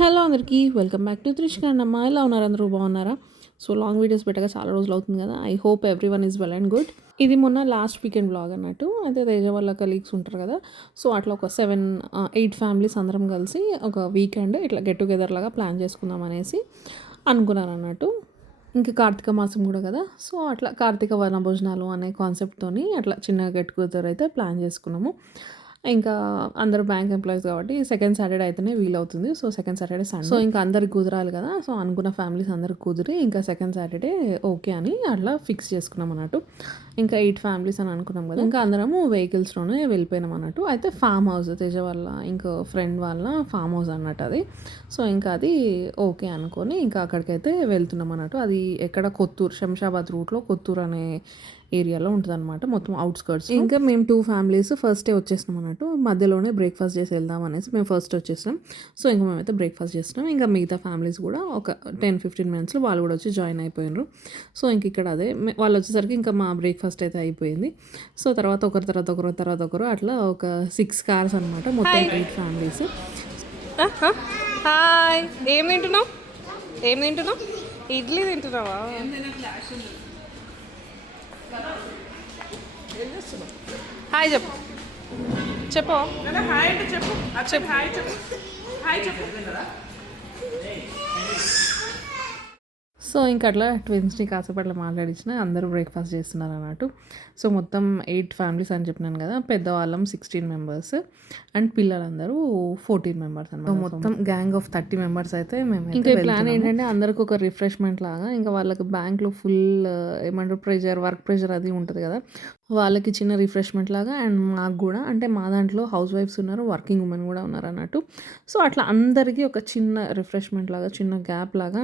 Hello అందరికీ welcome back to Trishka and అమ్మ. ఎలా ఉన్నారు? అందరూ బాగున్నారా? సో లాంగ్ వీడియోస్ పెట్టగా చాలా రోజులు అవుతుంది కదా. I hope every one is well and good. ఇది మొన్న లాస్ట్ వీకెండ్ బ్లాగ్ అన్నట్టు. అయితే తేజ వాళ్ళ కలీగ్స్ ఉంటారు కదా. సో అట్లా ఒక 7-8 ఫ్యామిలీస్ అందరం కలిసి ఒక వీకెండ్ ఇట్లా గెట్ టుగెదర్ లాగా ప్లాన్ చేసుకుందాం అనేసి అనుకున్నాను అన్నట్టు. ఇంకా కార్తీక మాసం కూడా కదా. సో అట్లా కార్తీక వన భోజనాలు అనే కాన్సెప్ట్తోని అట్లా చిన్న గెట్ టుగెదర్ అయితే ప్లాన్ చేసుకున్నాము. ఇంకా అందరూ బ్యాంక్ ఎంప్లాయీస్ కాబట్టి సెకండ్ సాటర్డే అయితేనే వీలవుతుంది. So second Saturday Sunday. So ఇంకా అందరికి కుదరాలి కదా. సో అనుకున్న ఫ్యామిలీస్ అందరికి కుదిరి ఇంకా సెకండ్ సాటర్డే ఓకే అని అట్లా ఫిక్స్ చేసుకున్నాం అన్నట్టు. ఇంకా 8 ఫ్యామిలీస్ అని అనుకున్నాం కదా. ఇంకా అందరము వెహికల్స్లోనే వెళ్ళిపోయినాం అన్నట్టు. అయితే ఫామ్ హౌస్ తేజ వాళ్ళ ఇంకో ఫ్రెండ్ వాళ్ళ ఫామ్ హౌస్ అన్నట్టు అది. సో ఇంకా అది ఓకే అనుకొని ఇంకా అక్కడికైతే వెళ్తున్నాం అన్నట్టు. అది ఎక్కడ కొత్తూరు, శంషాబాద్ రూట్లో కొత్తూరు అనే ఏరియాలో ఉంటుంది అనమాట, మొత్తం అవుట్స్కర్ట్స్. ఇంకా మేము 2 ఫ్యామిలీస్ ఫస్టే వచ్చేసినాం అన్నట్టు. మధ్యలోనే బ్రేక్ఫాస్ట్ చేసి వెళ్దాం అనేసి మేము ఫస్ట్ వచ్చేసాం. సో ఇంకా మేమైతే బ్రేక్ఫాస్ట్ చేసినాం. ఇంకా మిగతా ఫ్యామిలీస్ కూడా ఒక 10-15 మినిట్స్లో వాళ్ళు కూడా వచ్చి జాయిన్ అయిపోయినారు. సో ఇంక ఇక్కడ అదే వాళ్ళు వచ్చేసరికి ఇంకా మా బ్రేక్ఫాస్ట్ అయితే అయిపోయింది. సో తర్వాత ఒకరు అట్లా ఒక 6 కార్స్ అనమాట, మొత్తం 8 ఫ్యామిలీస్. హాయ్, ఏం తింటున్నావు? ఇడ్లీ తింటున్నావా? హాయ్ చెప్పు చెప్పు హాయ్ అంటే చెప్పు. చెప్పు హాయ్ చెప్పు. హాయ్ చెప్పు. సో ఇంకా అట్లా ట్విన్స్ని కాసేపు అట్లా మాట్లాడించిన అందరూ బ్రేక్ఫాస్ట్ చేస్తున్నారు అన్నట్టు. సో మొత్తం 8 ఫ్యామిలీస్ అని చెప్పినాను కదా. పెద్దవాళ్ళం 16 మెంబర్స్ అండ్ పిల్లలందరూ 14 మెంబర్స్ అనమాట. మొత్తం గ్యాంగ్ ఆఫ్ 30 మెంబర్స్ అయితే మేము ఇంకా ప్లాన్ ఏంటంటే అందరికి ఒక రిఫ్రెష్మెంట్ లాగా. ఇంకా వాళ్ళకి బ్యాంక్లో ఫుల్ ఏమంటారు వర్క్ ప్రెషర్ అది ఉంటుంది కదా. వాళ్ళకి చిన్న రిఫ్రెష్మెంట్ లాగా అండ్ మాకు కూడా, అంటే మా దాంట్లో హౌస్ వైఫ్స్ ఉన్నారు, వర్కింగ్ ఉమెన్ కూడా ఉన్నారు అన్నట్టు. సో అట్లా అందరికీ ఒక చిన్న రిఫ్రెష్మెంట్ లాగా, చిన్న గ్యాప్ లాగా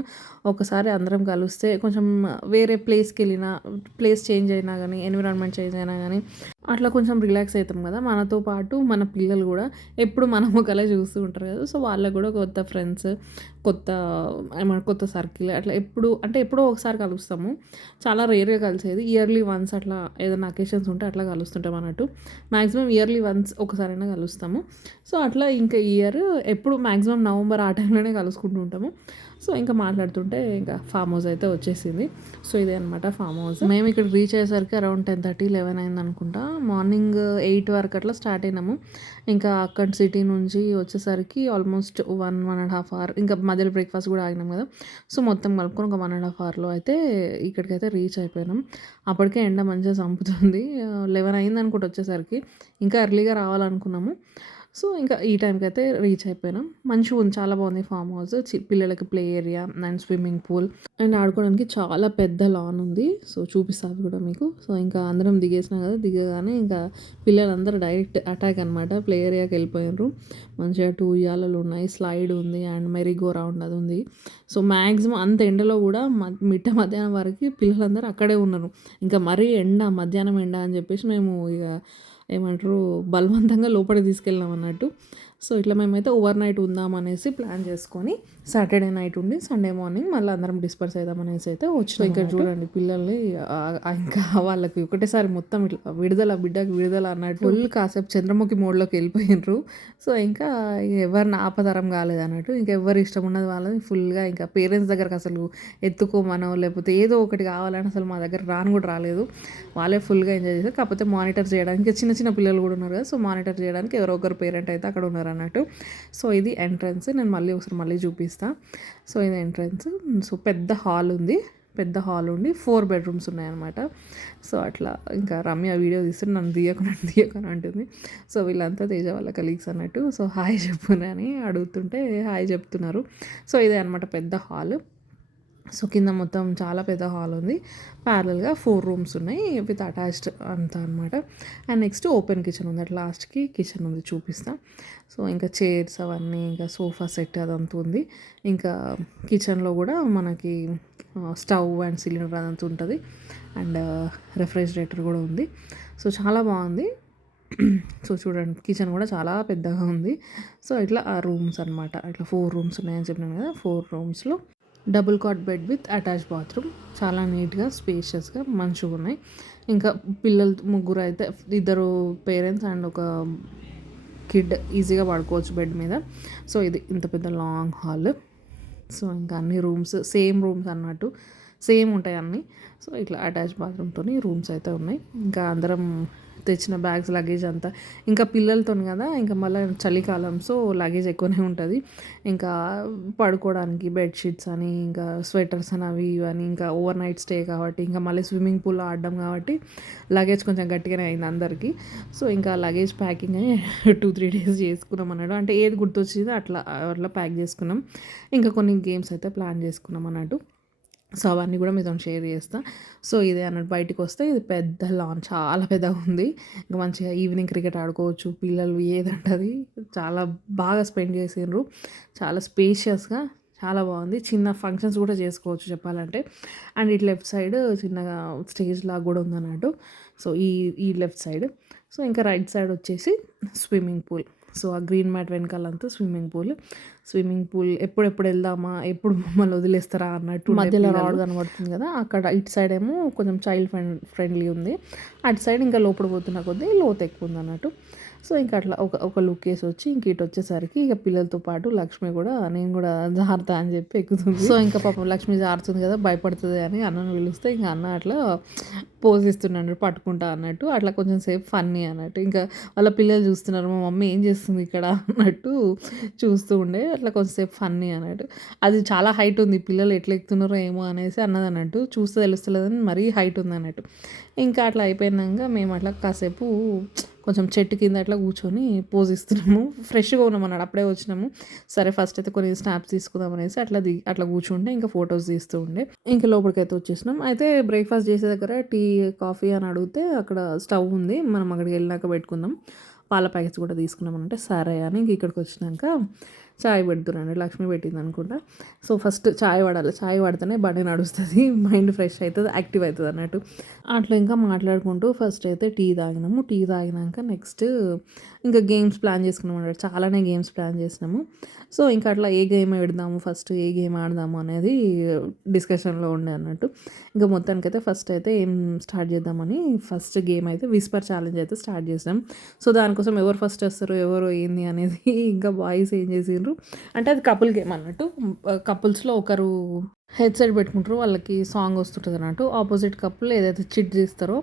ఒకసారి అందరం కలిస్తే కొంచెం వేరే ప్లేస్కి వెళ్ళినా, ప్లేస్ చేంజ్ అయినా కానీ, ఎన్విరాన్మెంట్ చేంజ్ అయినా కానీ అట్లా కొంచెం రిలాక్స్ అవుతాం కదా. మనతో పాటు మన పిల్లలు కూడా ఎప్పుడు మన ముఖాలే చూస్తూ ఉంటారు కదా. సో వాళ్ళకు కూడా కొత్త ఫ్రెండ్స్, కొత్త సర్కిల్ అట్లా ఎప్పుడో ఒకసారి కలుస్తాము. చాలా రేర్గా కలిసేది. ఇయర్లీ వన్స్ అట్లా ఏదైనా అకేషన్స్ ఉంటే అట్లా కలుస్తుంటాం అన్నట్టు. మ్యాక్సిమం ఇయర్లీ వన్స్ ఒకసారైనా కలుస్తాము. సో అట్లా ఇంకా ఇయర్ ఎప్పుడు మ్యాక్సిమం నవంబర్ ఆ టైంలోనే కలుసుకుంటూ ఉంటాము. సో ఇంకా మాట్లాడుతుంటే ఇంకా ఫామ్ హౌస్ అయితే వచ్చేసింది. సో ఇదే అనమాట ఫామ్ హౌస్. మేము ఇక్కడ రీచ్ అయ్యేసరికి అరౌండ్ 10:30-11 అయింది అనుకుంటా. మార్నింగ్ 8 వరకు అట్లా స్టార్ట్ అయినాము. ఇంకా అక్కడ సిటీ నుంచి వచ్చేసరికి ఆల్మోస్ట్ 1.5 అవర్. ఇంకా మధ్యలో బ్రేక్ఫాస్ట్ కూడా ఆగినాం కదా. సో మొత్తం కలుపుకొని ఒక 1.5 అవర్లో అయితే ఇక్కడికైతే రీచ్ అయిపోయినాం. అప్పటికే ఎండ మంచిగా చంపుతుంది. 11 అయింది అనుకుంటా వచ్చేసరికి. ఇంకా ఎర్లీగా రావాలనుకున్నాము. సో ఇంకా ఈ టైంకి అయితే రీచ్ అయిపోయినాం. మంచిగా ఉంది, చాలా బాగుంది ఫామ్ హౌస్. పిల్లలకి play area and swimming pool and ఆడుకోవడానికి చాలా పెద్ద లాన్ ఉంది. సో చూపిస్తాను కూడా మీకు. సో ఇంకా అందరం దిగేసినాం కదా. దిగగానే ఇంకా పిల్లలందరూ డైరెక్ట్ అటాక్ అనమాట, ప్లే ఏరియాకి వెళ్ళిపోయినారు. మంచిగా 2 ఉయ్యాలలు ఉన్నాయి, స్లైడ్ ఉంది అండ్ మెరీ గో రౌండ్ అది ఉంది. సో మ్యాక్సిమం అంత ఎండలో కూడా మిట్ట మధ్యాహ్నం వరకు పిల్లలందరూ అక్కడే ఉన్నారు. ఇంకా మరీ మధ్యాహ్నం ఎండ అని చెప్పేసి మేము ఇక ఏమంటారు బలవంతంగా లోపలికి తీసుకెళ్ళాం అన్నట్టు. సో ఇట్లా మేమైతే ఓవర్ నైట్ ఉందాం అనేసి ప్లాన్ చేసుకొని సాటర్డే నైట్ ఉండి సండే మార్నింగ్ మళ్ళీ అందరం డిస్పర్స్ అవుదాం అనేసి అయితే వచ్చినాం. ఇక్కడ చూడండి పిల్లల్ని ఇంకా వాళ్ళకి ఒకటేసారి మొత్తం ఇట్లా బిడ్డకి విడుదల అన్నట్టు ఫుల్ కాసేపు చంద్రముఖి మోడ్లోకి వెళ్ళిపోయినారు. సో ఇంకా ఎవరిని ఆపతరం కాలేదు అన్నట్టు. ఇంకా ఎవరు ఇష్టం ఉన్నది వాళ్ళని ఫుల్గా ఇంకా పేరెంట్స్ దగ్గరకు అసలు ఎత్తుకోమనో లేకపోతే ఏదో ఒకటి కావాలని అసలు మా దగ్గర కూడా రాలేదు. వాళ్ళే ఫుల్గా ఎంజాయ్ చేశారు. కాకపోతే మానిటర్ చేయడానికి చిన్న చిన్న పిల్లలు కూడా ఉన్నారు కదా. సో మానిటర్ చేయడానికి ఎవరో ఒకరు పేరెంట్ అయితే అక్కడ ఉన్నారు అన్నట్టు. సో ఇది ఎంట్రన్స్. నేను మళ్ళీ చూపిస్తాను. సో ఇది ఎంట్రన్స్. సో పెద్ద హాల్ ఉంది. పెద్ద హాల్ ఉండి 4 బెడ్రూమ్స్ ఉన్నాయన్నమాట. సో అట్లా ఇంకా రమ్య వీడియో తీస్తే నన్ను తీయకొని అంటుంది. సో వీళ్ళంతా తేజ వాళ్ళ కలీగ్స్ అన్నట్టు. సో హాయ్ చెప్పునని అడుగుతుంటే హాయ్ చెప్తున్నారు. సో ఇదే అనమాట పెద్ద హాల్. సో కింద మొత్తం చాలా పెద్ద హాల్ ఉంది. ప్యారల్గా 4 రూమ్స్ ఉన్నాయి విత్ అటాచ్డ్ అంతా అనమాట. అండ్ నెక్స్ట్ ఓపెన్ కిచెన్ ఉంది. అట్లా లాస్ట్కి కిచెన్ ఉంది, చూపిస్తా. సో ఇంకా చైర్స్ అవన్నీ, ఇంకా సోఫా సెట్ అదంతా ఉంది. ఇంకా కిచెన్లో కూడా మనకి స్టవ్ అండ్ సిలిండర్ అదంతా ఉంటుంది. అండ్ రెఫ్రిజిరేటర్ కూడా ఉంది. సో చాలా బాగుంది. సో చూడండి కిచెన్ కూడా చాలా పెద్దగా ఉంది. సో ఇట్లా ఆ రూమ్స్ అనమాట. ఇట్లా 4 రూమ్స్ ఉన్నాయని చెప్పినాను కదా. 4 రూమ్స్లో double cot bed with attach bathroom. చాలా నీట్గా స్పేషియస్గా మంచిగా ఉన్నాయి. ఇంకా పిల్లలు 3 అయితే, 2 పేరెంట్స్ అండ్ ఒక కిడ్ ఈజీగా పడుకోవచ్చు బెడ్ మీద. సో ఇది ఇంత పెద్ద లాంగ్ హాల్. సో ఇంకా అన్ని రూమ్స్ సేమ్ రూమ్స్ అన్నట్టు సేమ్ ఉంటాయి అన్నీ. సో ఇట్లా అటాచ్ బాత్రూమ్తో రూమ్స్ అయితే ఉన్నాయి. ఇంకా అందరం తెచ్చిన బ్యాగ్స్ లగేజ్ అంతా ఇంకా పిల్లలతో కదా, ఇంకా మళ్ళీ చలికాలం, సో లగేజ్ ఎక్కువనే ఉంటుంది. ఇంకా పడుకోవడానికి బెడ్షీట్స్ అని, ఇంకా స్వెటర్స్ అని, అవి ఇవి అని, ఇంకా ఓవర్ నైట్ స్టే కాబట్టి, ఇంకా మళ్ళీ స్విమ్మింగ్ పూల్లో ఆడడం కాబట్టి లగేజ్ కొంచెం గట్టిగానే అయింది అందరికీ. సో ఇంకా లగేజ్ ప్యాకింగ్ 2-3 డేస్ చేసుకున్నాం అన్నట్టు. అంటే ఏది గుర్తొచ్చిందో అట్లా ప్యాక్ చేసుకున్నాం. ఇంకా కొన్ని గేమ్స్ అయితే ప్లాన్ చేసుకున్నాం అన్నట్టు. సో అవన్నీ కూడా మీతో షేర్ చేస్తా. సో ఇదే అన్నట్టు. బయటికి వస్తే ఇది పెద్ద లాన్, చాలా పెద్దగా ఉంది. ఇంకా మంచిగా ఈవినింగ్ క్రికెట్ ఆడుకోవచ్చు. పిల్లలు ఏదంటది చాలా బాగా స్పెండ్ చేసిండ్రు. చాలా స్పేషియస్గా చాలా బాగుంది. చిన్న ఫంక్షన్స్ కూడా చేసుకోవచ్చు చెప్పాలంటే. అండ్ ఇటు లెఫ్ట్ సైడ్ చిన్నగా స్టేజ్ లాగా కూడా ఉందన్నట్టు. సో ఈ లెఫ్ట్ సైడ్. సో ఇంకా రైట్ సైడ్ వచ్చేసి స్విమ్మింగ్ పూల్. సో ఆ గ్రీన్ మ్యాట్ వెనకాలంతా స్విమ్మింగ్ పూల్ ఎప్పుడు వెళ్దామా, ఎప్పుడు మమ్మల్ని వదిలేస్తారా అన్నట్టు మధ్యలో రాడ్ కనబడుతుంది కదా, అక్కడ ఇటు సైడ్ ఏమో కొంచెం చైల్డ్ ఫ్రెండ్లీ ఉంది. అటు సైడ్ ఇంకా లోపల పోతున్న కొద్దీ లోతు ఎక్కువ ఉంది అన్నట్టు. సో ఇంకా అట్లా ఒక లుక్ వేసి వచ్చి ఇంక ఇటు వచ్చేసరికి ఇక పిల్లలతో పాటు లక్ష్మి కూడా, నేను కూడా జారుతా అని చెప్పి ఎక్కుతుంది. సో ఇంకా పాపం లక్ష్మి జారుతుంది కదా, భయపడుతుంది అని అన్నను పిలిస్తే ఇంకా అన్న అట్లా పోజిస్తున్నాడు పట్టుకుంటా అన్నట్టు. అట్లా కొంచెం సేపు ఫన్నీ అన్నట్టు. ఇంకా వాళ్ళ పిల్లలు చూస్తున్నారు, మా మమ్మీ ఏం చేస్తుంది ఇక్కడ అన్నట్టు చూస్తూ ఉండే. అట్లా కొంచెంసేపు ఫన్నీ అన్నట్టు. అది చాలా హైట్ ఉంది, పిల్లలు ఎట్లా ఎక్కుతున్నారో ఏమో అనేసి అన్నది అన్నట్టు. చూస్తే తెలుస్తలేదని మరీ హైట్ ఉంది అన్నట్టు. ఇంకా అట్లా అయిపోయినాక మేము అట్లా కాసేపు కొంచెం చెట్టు కింద అట్లా కూర్చొని పోజ్ ఇస్తున్నాము. ఫ్రెష్గా ఉన్నాం అన్నాడు, అప్పుడే వచ్చినాము. సరే ఫస్ట్ అయితే కొన్ని స్నాప్స్ తీసుకుందాం అనేసి అట్లా కూర్చుంటే ఇంకా ఫొటోస్ తీస్తూ ఉండే. ఇంకా లోపలికి అయితే వచ్చేసినాం. అయితే బ్రేక్ఫాస్ట్ చేసే దగ్గర టీ కాఫీ అని అడిగితే అక్కడ స్టవ్ ఉంది, మనం అక్కడికి వెళ్ళినాక పెట్టుకుందాం, పాల ప్యాకెట్స్ కూడా తీసుకున్నామనంటే సరే అని ఇంక ఇక్కడికి వచ్చినాక చాయ్ పెడుతున్నాను. లక్ష్మి పెట్టింది అనుకుంటా. సో ఫస్ట్ చాయ్ పడాలి, చాయ్ పడితేనే బండి నడుస్తుంది, మైండ్ ఫ్రెష్ అవుతుంది, యాక్టివ్ అవుతుంది అన్నట్టు. అట్లా ఇంకా మాట్లాడుకుంటూ ఫస్ట్ అయితే టీ తాగినాము. టీ తాగినాక నెక్స్ట్ ఇంకా గేమ్స్ ప్లాన్ చేసుకున్నాం అన్నట్టు. చాలానే గేమ్స్ ప్లాన్ చేసినాము. సో ఇంకా అట్లా ఏ గేమ్ పెడదాము, ఫస్ట్ ఏ గేమ్ ఆడదాము అనేది డిస్కషన్లో ఉండే అన్నట్టు. ఇంకా మొత్తానికైతే ఫస్ట్ అయితే ఏం స్టార్ట్ చేద్దామని ఫస్ట్ గేమ్ అయితే విస్పర్ ఛాలెంజ్ అయితే స్టార్ట్ చేసాం. సో దానికోసం ఎవరు ఫస్ట్ వస్తారు, ఎవరు ఏంది అనేది ఇంకా బాయ్స్ ఏం చేసిండ్రు అంటే అది కపుల్ గేమ్ అన్నట్టు. కపుల్స్లో ఒకరు హెడ్సెట్ పెట్టుకుంటారు, వాళ్ళకి సాంగ్ వస్తుంటుంది అన్నట్టు. ఆపోజిట్ కపుల్ ఏదైతే చిట్ చేస్తారో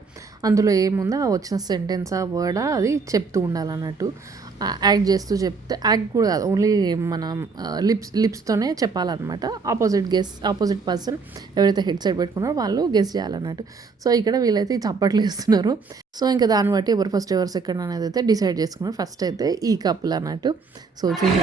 అందులో ఏముందో ఆ వచ్చిన సెంటెన్సా వర్డా అది చెప్తూ ఉండాలన్నట్టు. యాక్ట్ చేస్తూ చెప్తే, యాక్ట్ కూడా కాదు, ఓన్లీ మన లిప్స్తోనే చెప్పాలన్నమాట. ఆపోజిట్ పర్సన్ ఎవరైతే హెడ్సెట్ పెట్టుకున్నారో వాళ్ళు గెస్ చేయాలన్నట్టు. సో ఇక్కడ వీళ్ళైతే చప్పట్లు వేస్తున్నారు. సో ఇంకా దాన్ని బట్టి ఎవరు ఫస్ట్ ఎవరు సెకండ్ అనేది అయితే డిసైడ్ చేసుకున్నారు. ఫస్ట్ అయితే ఈ కపుల్ అన్నట్టు. సో చూసి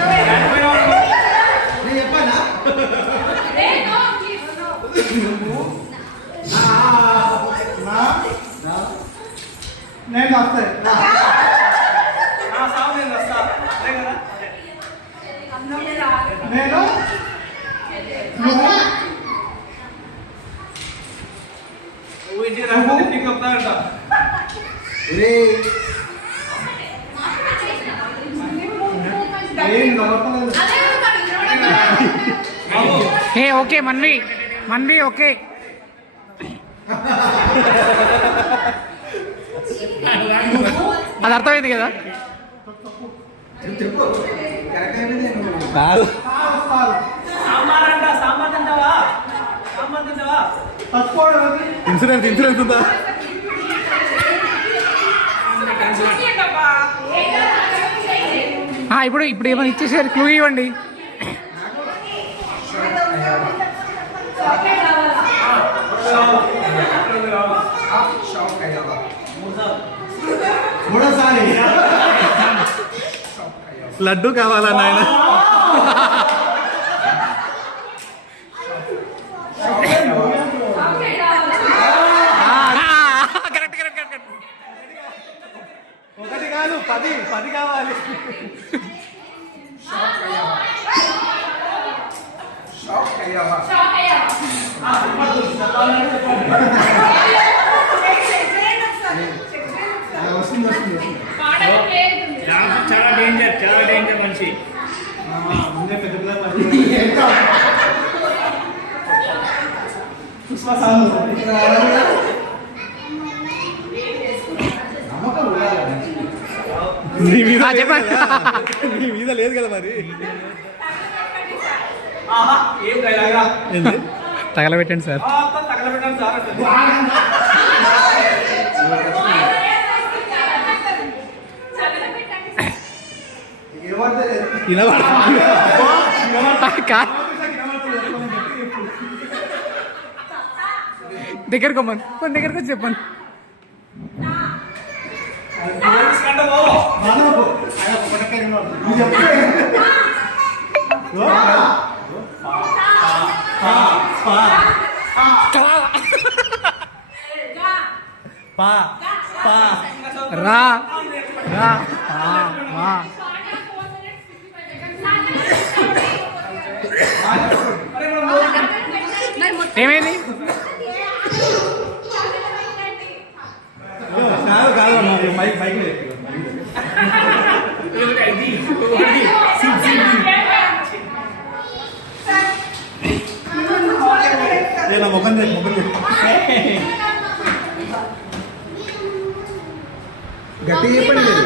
ఓకే మన్వి ఓకే. అది అర్థమైంది కదా. ఇన్సూరెన్స్ ఉందా? ఇప్పుడు ఏమైనా ఇచ్చేసారు, క్లూ ఇవ్వండి. లడ్డు కావాలా నాయన? ఒకటి కాదు 10 కావాలి. చాలా డేంజర్ మనిషి. నీ మీద లేదు చెప్పండి. కదా. నీ మీద లేదు కదా మరి ఏం డైలాగా ఏంది తగలబెట్టండి సార్. తగలబెట్టాను సార్ అంటే. దగ్గరకు కొమ్మని కొన్ని దగ్గరకు వచ్చి చెప్పండి. పా పా రా రా రా. ఏమైంది? కాదు కాదు మైక్ మైక్ లేదు నేను ముఖం చేసి ముఖం చేసి గట్టి చెప్పండి మీరు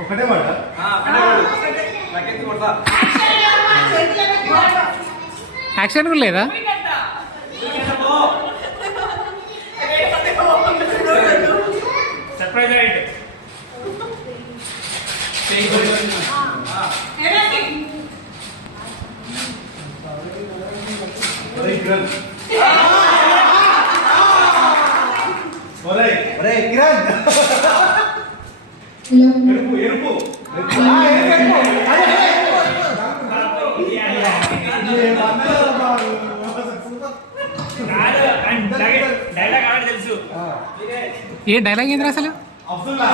ఒకటే మాట యాక్షన్ కూడా లేదా? సర్ప్రైజ్ రైట్ కిరణ్ ఎరుపు ఎరుపు డైలాగ్ ఆడ తెలుసు. ఏ డైలాగ్ ఏంద్రా అసలు? అబ్దుల్లా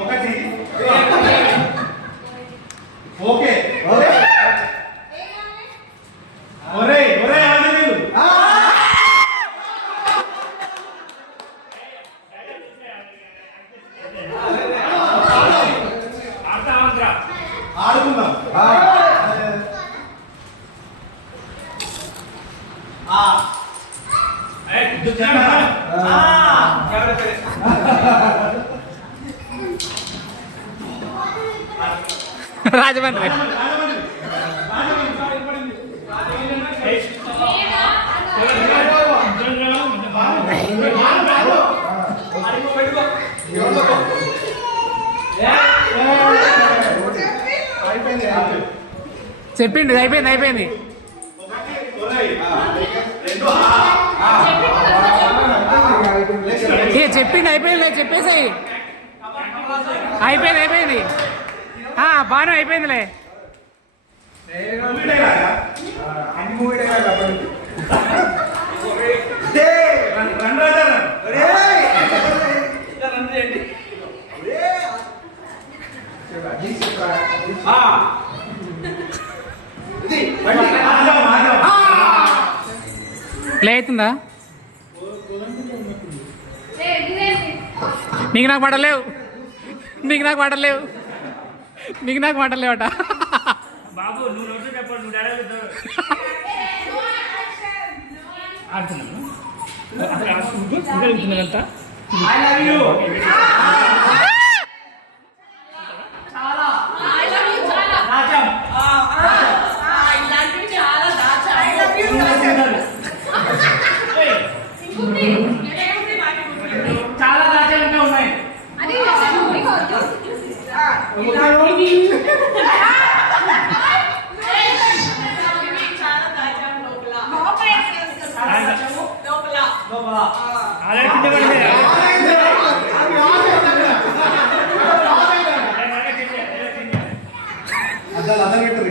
ఒకటి ఓకే ఒరే ఒరే ఆడి మీరు ఆడుకుందాం రాజమండ్రి. చెప్పిండు అయిపోయింది అయిపోయింది. ఏ చెప్పిండు అయిపోయింది చెప్పేసి అయిపోయింది అయిపోయింది. బాను అయిపోయిందిలే. ప్లే అవుతుందా? నీకు నాకు పడలేవు నీకు నాకు పడలేవు నీకు నాకు పడలేవట. బాబు నువ్వు నోట్లు చెప్పాడు, నువ్వు డైలాగ్ ఆడుతున్నాను వెళ్తున్నదంతా. చాలా దాచాలు ఇంకా ఉన్నాయి.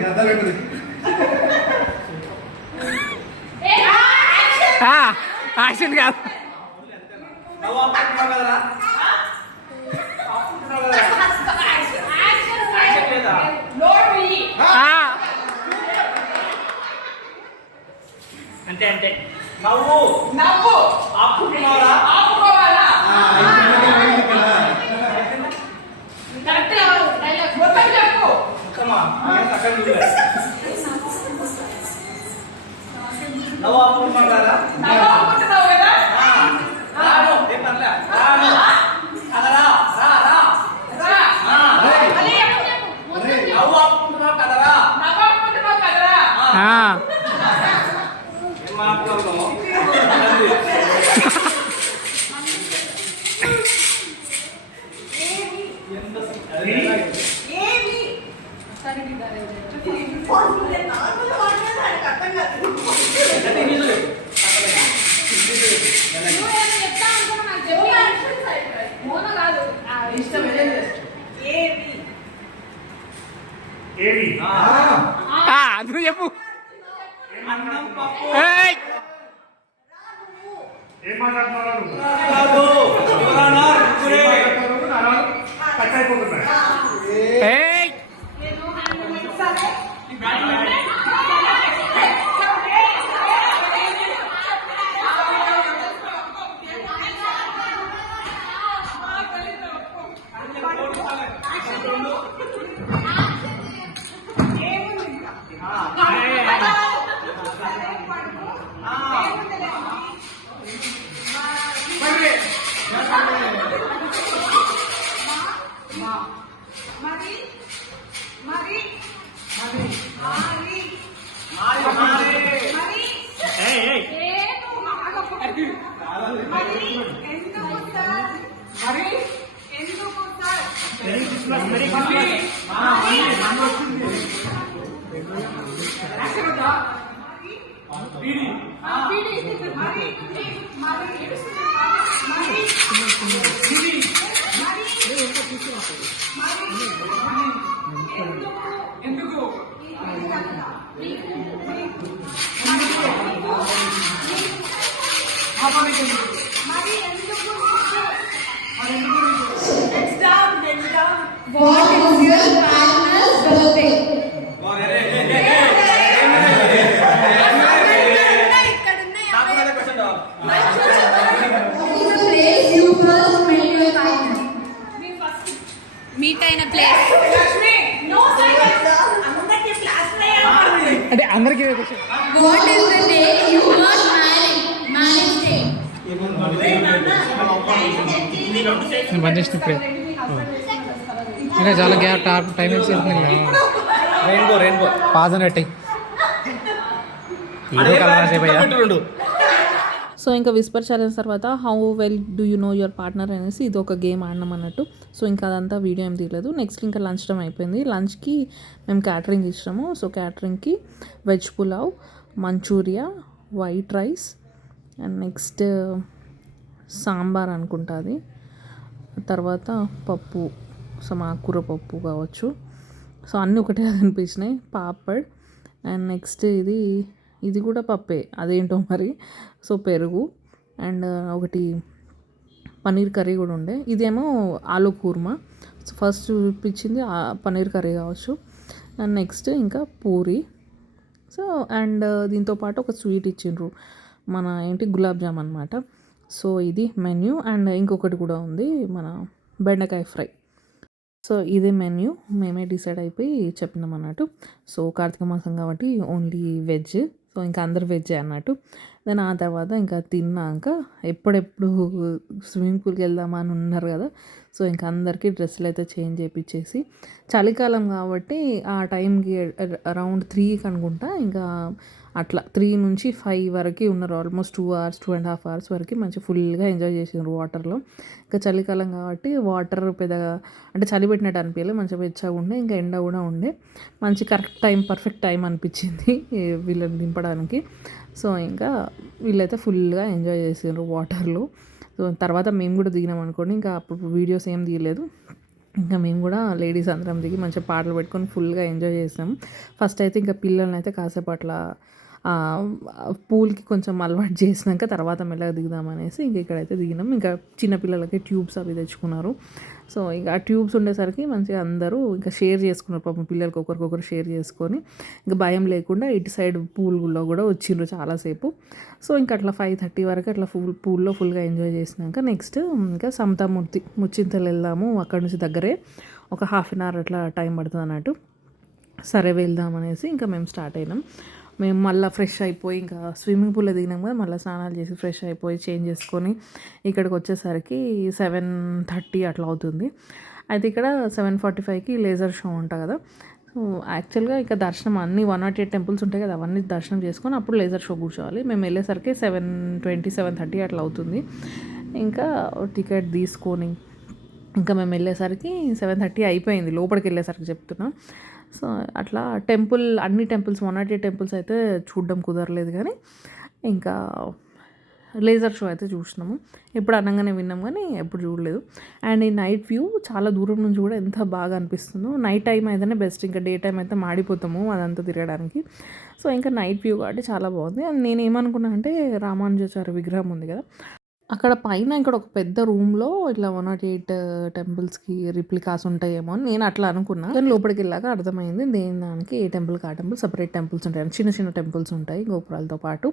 అద్దాలు పెట్టరు యాక్షన్ వచ్చింది కాదు. నువ్వు ఆపుకుంటున్నావు కదరా? ఆపుకుంటున్నావు కదరా? యాక్షన్ లేదా? అంతే అంతే. నవ్వు ఆపుకుంటున్నావురా? Come on, నేను అక్కడ చూడలే. నవ్వు ఆపుకుంటున్నావు కదరా? రాను, ఏం పర్లే. రాను. కదరా, రా. నవ్వు ఆపుకుంటున్నావు కదరా? ఏం మాట్లాడుతున్నావు? ఏది నువ్వు చెప్పు. అన్నం పప్పు ఏయ్! ఏం మాట్లాడుతున్నారు? కాదు. ఎవరన్నా? ఇప్పుడే. కట్ అయిపోతున్నాయి. ఏయ్! What is your partner's birthday? What is the place you first met your partner? Meet అయిన ప్లేస్. అంటే అందరికీ ఇదే question. What is the day you got married? Marriage day. నేను బంద్ చేసిన ఇప్పుడే. ఇంకా చాలా గ్యాప్ టైం వేసేస్తుంది. రెయిన్బో పాజ్ అని పెట్టాయి. ఏదో కలరా సేపయ్యా. సో ఇంకా విస్పర్ ఛాలెంజ్ తర్వాత how well do you know your partner అనేసి ఇది ఒక గేమ్ ఆడినాం అన్నట్టు. సో ఇంకా అదంతా వీడియో ఏం తీయలేదు. నెక్స్ట్ ఇంకా లంచ్ టైం అయిపోయింది. లంచ్కి మేము క్యాటరింగ్ ఇచ్చినాము. సో క్యాటరింగ్కి veg pulao, Manchuria, white rice and next sambar అనుకుంటుంది. తర్వాత పప్పు, సో ఆకుకూర పప్పు కావచ్చు. సో అన్నీ ఒకటే అనిపించినాయి. పాపడ్ అండ్ నెక్స్ట్ ఇది కూడా పప్పే, అదేంటో మరి. సో పెరుగు అండ్ ఒకటి పన్నీర్ కర్రీ కూడా ఉండే. ఇదేమో ఆలు కూర్మా. సో ఫస్ట్ చూపించింది పన్నీర్ కర్రీ కావచ్చు. అండ్ నెక్స్ట్ ఇంకా పూరి. సో అండ్ దీంతో పాటు ఒక స్వీట్ ఇచ్చిండ్రు, మన గులాబ్ జామ్ అనమాట. సో ఇది మెన్యూ. అండ్ ఇంకొకటి కూడా ఉంది, మన బెండకాయ ఫ్రై. సో ఇదే మెన్యూ మేమే డిసైడ్ అయిపోయి చెప్పినాం అన్నట్టు. సో కార్తీక మాసం కాబట్టి ఓన్లీ వెజ్. సో ఇంకా అందరు వెజ్జే అన్నట్టు. దెన్ ఆ తర్వాత ఇంకా తిన్నాక ఎప్పుడెప్పుడు స్విమ్మింగ్ పూల్కి వెళ్దామా అని ఉన్నారు కదా. సో ఇంకా అందరికీ డ్రెస్సులు అయితే చేంజ్ చేయించేసి, చలికాలం కాబట్టి ఆ టైంకి అరౌండ్ 3కి అనుకుంటా, ఇంకా అట్లా 3 నుంచి 5 వరకు ఉన్నారు. ఆల్మోస్ట్ 2 hours 2.5 hours వరకు మంచి ఫుల్గా ఎంజాయ్ చేసినారు వాటర్లో. ఇంకా చలికాలం కాబట్టి వాటర్ పెద్దగా అంటే చలి పెట్టినట్టు అనిపించలేదు, మంచిగా వెచ్చగా ఉండే. ఇంకా ఎండ కూడా ఉండే, మంచి కరెక్ట్ టైం, పర్ఫెక్ట్ టైం అనిపించింది వీళ్ళని దింపడానికి. సో ఇంకా వీళ్ళైతే ఫుల్గా ఎంజాయ్ చేసారు వాటర్లో. సో తర్వాత మేము కూడా దిగినాం అనుకోండి. ఇంకా అప్పుడు వీడియోస్ ఏం తీయలేదు. ఇంకా మేము కూడా లేడీస్ అందరం దిగి మంచిగా పాటలు పెట్టుకొని ఫుల్గా ఎంజాయ్ చేసాం. ఫస్ట్ అయితే ఇంకా పిల్లల్ని అయితే కాసేపు అట్లా పూల్కి కొంచెం అలవాటు చేసినాక తర్వాత మెల్లగా దిగుదామనేసి ఇంక ఇక్కడైతే దిగినాం. ఇంకా చిన్నపిల్లలకి ట్యూబ్స్ అవి తెచ్చుకున్నారు. సో ఇక ఆ ట్యూబ్స్ ఉండేసరికి మంచిగా అందరూ ఇంకా షేర్ చేసుకున్నారు. పాపం పిల్లలకి ఒకరికొకరు షేర్ చేసుకొని ఇంకా భయం లేకుండా ఇటు సైడ్ పూల్లో కూడా వచ్చిండ్రు చాలాసేపు. సో ఇంకా అట్లా 5:30 వరకు అట్లా పూల్లో ఫుల్గా ఎంజాయ్ చేసినాక నెక్స్ట్ ఇంకా సమతామూర్తి ముచ్చింతలు వెళ్దాము, అక్కడ నుంచి దగ్గరే ఒక 1/2 అవర్ అట్లా టైం పడుతుంది అన్నట్టు. సరే వెళ్దాం అనేసి ఇంకా మేము స్టార్ట్ అయినాం. మేము మళ్ళీ ఫ్రెష్ అయిపోయి ఇంకా స్విమ్మింగ్ పూల్లో దిగినాం కదా, మళ్ళీ స్నానాలు చేసి ఫ్రెష్ అయిపోయి చేంజ్ చేసుకొని ఇక్కడికి వచ్చేసరికి 7:30 అట్లా అవుతుంది. అయితే ఇక్కడ 7:45కి లేజర్ షో ఉంటుంది కదా. సో యాక్చువల్గా ఇక దర్శనం అన్ని 108 టెంపుల్స్ ఉంటాయి కదా, అవన్నీ దర్శనం చేసుకొని అప్పుడు లేజర్ షో కూర్చోవాలి. మేము వెళ్ళేసరికి 7:20 7:30 అట్లా అవుతుంది. ఇంకా టికెట్ తీసుకొని ఇంకా మేము వెళ్ళేసరికి 7:30 అయిపోయింది, లోపలికి వెళ్ళేసరికి చెప్తున్నాం. సో అట్లా అన్ని టెంపుల్స్ 108 టెంపుల్స్ అయితే చూడడం కుదరలేదు, కానీ ఇంకా లేజర్ షో అయితే చూసినాము. ఎప్పుడు అనగానే విన్నాం కానీ ఎప్పుడు చూడలేదు. అండ్ ఈ నైట్ వ్యూ చాలా దూరం నుంచి కూడా ఎంత బాగా అనిపిస్తుందో. నైట్ టైం అయితేనే బెస్ట్, ఇంకా డే టైం అయితే మాడిపోతాము అదంతా తిరగడానికి. సో ఇంకా నైట్ వ్యూ కాబట్టి చాలా బాగుంది. అండ్ నేను ఏమనుకున్నా అంటే రామానుజాచార్య విగ్రహం ఉంది కదా, అక్కడ పైన ఇక్కడ ఒక పెద్ద రూమ్లో ఇట్లా 108 టెంపుల్స్కి రిప్లికాస్ ఉంటాయేమో అని నేను అట్లా అనుకున్నా. కానీ లోపలికి వెళ్ళాక అర్థమైంది దేని దానికి ఏ టెంపుల్కి ఆ టెంపుల్ సపరేట్ టెంపుల్స్ ఉంటాయి, చిన్న చిన్న టెంపుల్స్ ఉంటాయి గోపురాలతో పాటు.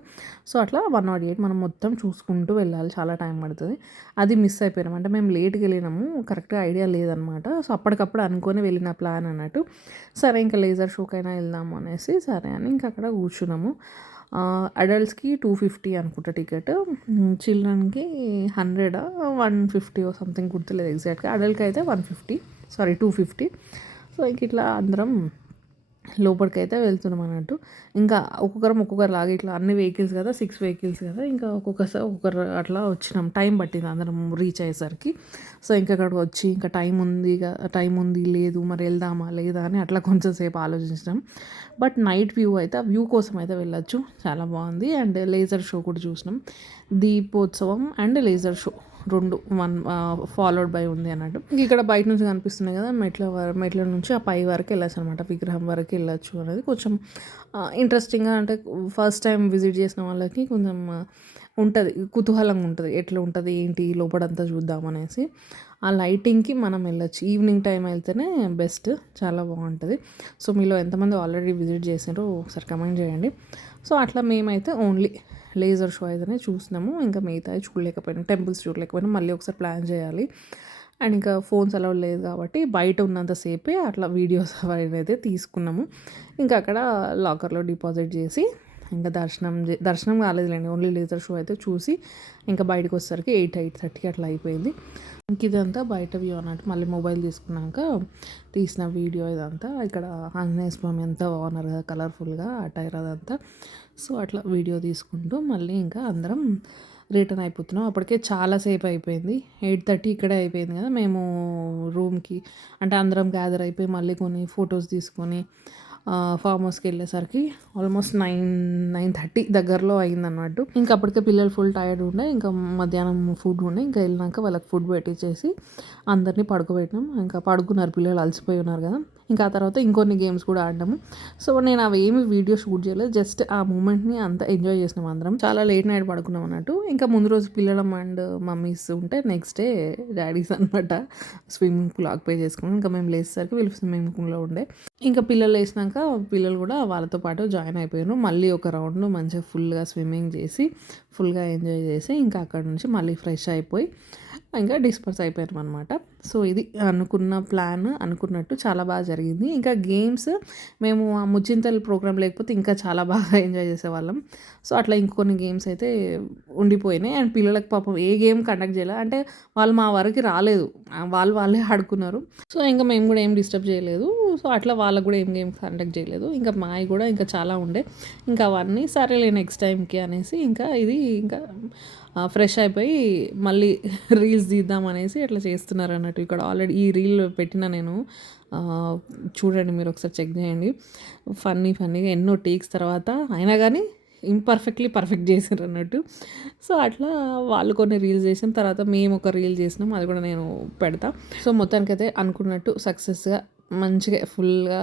సో అట్లా 108 మనం మొత్తం చూసుకుంటూ వెళ్ళాలి, చాలా టైం పడుతుంది. అది మిస్ అయిపోయినాం, అంటే మేము లేట్కి వెళ్ళినాము, కరెక్ట్గా ఐడియా లేదనమాట. సో అప్పటికప్పుడు అనుకొని వెళ్ళిన ప్లాన్ అన్నట్టు. సరే ఇంకా లేజర్ షోకైనా వెళ్దాము అనేసి సరే అని ఇంకా అక్కడ కూర్చున్నాము. అడల్ట్స్కి 250 అనుకుంటా టికెట్, చిల్డ్రన్కి 100 150 సంథింగ్ గుర్తులేదు ఎగ్జాక్ట్గా. అడల్ట్కి అయితే 250. సో ఇంక ఇట్లా అందరం లోపలికి అయితే వెళ్తున్నాం అన్నట్టు. ఇంకా ఒక్కొక్కరు లాగా ఇట్లా అన్ని వెహికల్స్ కదా, 6 వెహికల్స్ కదా, ఇంకా ఒక్కొక్కరు అట్లా వచ్చినాం. టైం పట్టింది అందరం రీచ్ అయ్యేసరికి. సో ఇంకా అక్కడికి వచ్చి ఇంకా టైం ఉంది లేదు మరి వెళ్దామా లేదా అని అట్లా కొంచెం సేపు ఆలోచించినాం. బట్ నైట్ వ్యూ అయితే ఆ వ్యూ కోసం అయితే వెళ్ళొచ్చు, చాలా బాగుంది. అండ్ లేజర్ షో కూడా చూసినాం. Deepotsavam and laser show 2 followed by ఉంది అన్నట్టు. ఇక్కడ బయట నుంచి కనిపిస్తున్నాయి కదా మెట్ల నుంచి ఆ పై వరకు వెళ్ళచ్చు అనమాట, విగ్రహం వరకు వెళ్ళచ్చు అనేది కొంచెం ఇంట్రెస్టింగ్గా, అంటే ఫస్ట్ టైం విజిట్ చేసిన వాళ్ళకి కొంచెం ఉంటుంది, కుతూహలంగా ఉంటుంది, ఎట్లా ఉంటుంది ఏంటి లోపడంతా చూద్దామనేసి. ఆ లైటింగ్కి మనం వెళ్ళచ్చు, ఈవినింగ్ టైం వెళ్తేనే బెస్ట్, చాలా బాగుంటుంది. సో మీలో ఎంతమంది ఆల్రెడీ విజిట్ చేసారో ఒకసారి కమెంట్ చేయండి. సో అట్లా మేమైతే ఓన్లీ లేజర్ షో అయితేనే చూసినాము, ఇంకా మిగతా టెంపుల్స్ చూడలేకపోయినా. మళ్ళీ ఒకసారి ప్లాన్ చేయాలి. అండ్ ఇంకా ఫోన్స్ అలౌడ్ లేదు కాబట్టి బయట ఉన్నంతసేపే అట్లా వీడియోస్ అయితే తీసుకున్నాము. ఇంకా అక్కడ లాకర్లో డిపాజిట్ చేసి ఇంకా దర్శనం కాలేదులేండి, ఓన్లీ లేజర్ షో అయితే చూసి ఇంకా బయటకు వచ్చేసరికి 8:30 అట్లా అయిపోయింది. ఇంక ఇదంతా బయట వ్యూ అన్నట్టు. మళ్ళీ మొబైల్ తీసుకున్నాక తీసిన వీడియో ఇదంతా. ఇక్కడ ఆంజనేయ స్వామి ఎంత బాగున్నారు కదా, కలర్ఫుల్గా అటైర్ అదంతా. సో అట్లా వీడియో తీసుకుంటూ మళ్ళీ ఇంకా అందరం రిటర్న్ అయిపోతున్నాం. అప్పటికే చాలాసేపు అయిపోయింది, 8:30 ఇక్కడే అయిపోయింది కదా. మేము రూమ్కి అంటే అందరం గ్యాదర్ అయిపోయి మళ్ళీ కొన్ని ఫొటోస్ తీసుకొని ఫామ్ హౌస్కి వెళ్ళేసరికి ఆల్మోస్ట్ 9:30 దగ్గరలో అయిందన్నట్టు. ఇంకా అప్పటికే పిల్లలు ఫుల్ టైర్డ్ ఉండే, ఇంకా మధ్యాహ్నం ఫుడ్ ఉండే, ఇంకా వెళ్ళినాక వాళ్ళకి ఫుడ్ పెట్టించేసి అందరినీ పడుకోబెట్టినాం. ఇంకా పడుకున్నారు పిల్లలు, అలసిపోయి ఉన్నారు కదా. ఇంకా ఆ తర్వాత ఇంకొన్ని గేమ్స్ కూడా ఆడినాము. సో నేను అవి ఏమి వీడియో షూట్ చేయలేదు, జస్ట్ ఆ మూమెంట్ని అంతా ఎంజాయ్ చేసినాం అందరం. చాలా లేట్ నైట్ పడుకున్నాం అన్నట్టు. ఇంకా ముందు రోజు పిల్లలం అండ్ మమ్మీస్ ఉంటే నెక్స్ట్ డే డాడీస్ అనమాట స్విమ్మింగ్ పూల్ ఆక్యుపై చేసుకున్నాం. ఇంకా మేము లేచేసరికి వీళ్ళు స్విమ్మింగ్ పూల్లో ఉండే. ఇంకా పిల్లలు వేసినాక పిల్లలు కూడా వాళ్ళతో పాటు జాయిన్ అయిపోయారు. మళ్ళీ ఒక రౌండ్ మంచిగా ఫుల్గా స్విమ్మింగ్ చేసి ఫుల్గా ఎంజాయ్ చేసి ఇంకా అక్కడ నుంచి మళ్ళీ ఫ్రెష్ అయిపోయి ఇంకా డిస్పర్స్ అయిపోయాం అనమాట. సో ఇది అనుకున్న ప్లాన్ అనుకున్నట్టు చాలా బాగా జరిగింది. ఇంకా గేమ్స్ మేము ఆ ముచ్చింతల్ ప్రోగ్రామ్ లేకపోతే ఇంకా చాలా బాగా ఎంజాయ్ చేసేవాళ్ళం. సో అట్లా ఇంకొన్ని గేమ్స్ అయితే ఉండిపోయినాయి. అండ్ పిల్లలకు పాపం ఏ గేమ్ కండక్ట్ చేయాలి అంటే వాళ్ళు మా వరకు రాలేదు, వాళ్ళే ఆడుకున్నారు. సో ఇంకా మేము కూడా ఏం డిస్టర్బ్ చేయలేదు. సో అట్లా వాళ్ళకు కూడా ఏం గేమ్స్ కండక్ట్ చేయలేదు. ఇంకా మావి కూడా ఇంకా చాలా ఉండే, ఇంకా అవన్నీ సరేలే నెక్స్ట్ టైంకి అనేసి ఇంకా ఇది ఇంకా ఫ్రెష్ అయిపోయి మళ్ళీ రీల్స్ తీద్దాం అనేసి అట్లా చేస్తున్నారు అన్నట్టు. ఇక్కడ ఆల్రెడీ ఈ రీల్ పెట్టిన నేను, చూడండి మీరు ఒకసారి చెక్ చేయండి. ఫన్నీగా ఎన్నో టేక్స్ తర్వాత అయినా కానీ పర్ఫెక్ట్ చేసారు అన్నట్టు. సో అట్లా వాళ్ళు కొన్ని రీల్స్ చేసిన తర్వాత మేము ఒక రీల్ చేసినాం, అది కూడా నేను పెడతా. సో మొత్తానికైతే అనుకున్నట్టు సక్సెస్గా మంచిగా ఫుల్గా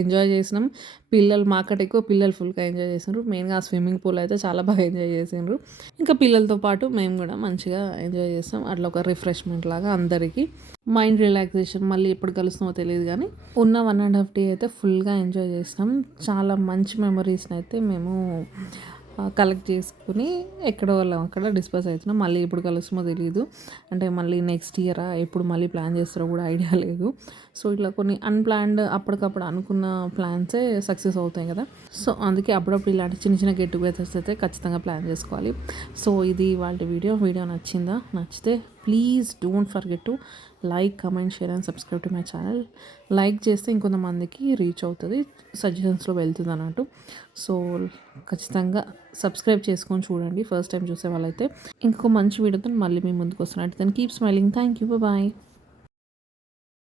ఎంజాయ్ చేసినాం. పిల్లలు మాకంటే ఎక్కువ పిల్లలు ఫుల్గా ఎంజాయ్ చేసినారు. మెయిన్గా ఆ స్విమ్మింగ్ పూల్ అయితే చాలా బాగా ఎంజాయ్ చేసిండ్రు. ఇంకా పిల్లలతో పాటు మేము కూడా మంచిగా ఎంజాయ్ చేస్తాం. అట్లా ఒక రిఫ్రెష్మెంట్ లాగా అందరికీ మైండ్ రిలాక్సేషన్. మళ్ళీ ఎప్పుడు కలుస్తామో తెలియదు కానీ ఉన్న 1.5 డే అయితే ఫుల్గా ఎంజాయ్ చేసినాం. చాలా మంచి మెమరీస్ని అయితే మేము కలెక్ట్ చేసుకుని ఎక్కడో వాళ్ళం అక్కడ డిస్పస్ అవుతున్నాం. మళ్ళీ ఎప్పుడు కలుస్తామో తెలియదు. అంటే మళ్ళీ నెక్స్ట్ ఇయరా ఎప్పుడు మళ్ళీ ప్లాన్ చేస్తారో కూడా ఐడియా లేదు. సో ఇట్లా కొన్ని అన్ప్లాన్డ్ అప్పటికప్పుడు అనుకున్న ప్లాన్సే సక్సెస్ అవుతాయి కదా. సో అందుకే అప్పుడప్పుడు ఇలాంటి చిన్న చిన్న గెట్ టుగెదర్స్ అయితే ఖచ్చితంగా ప్లాన్ చేసుకోవాలి. సో ఇది వాళ్ళ వీడియో నచ్చిందా? నచ్చితే please don't forget to like, comment, share and subscribe to my channel. Like చేస్తే ఇంకొంతమందికి రీచ్ అవుతుంది, సజెషన్స్లో వెళ్తుంది అన్నట్టు. సో ఖచ్చితంగా సబ్స్క్రైబ్ చేసుకొని చూడండి ఫస్ట్ టైం చూసే వాళ్ళైతే. ఇంకో మంచి వీడియోతో మళ్ళీ మీ ముందుకు వస్తున్నట్టు. Then keep smiling. Thank you. Bye.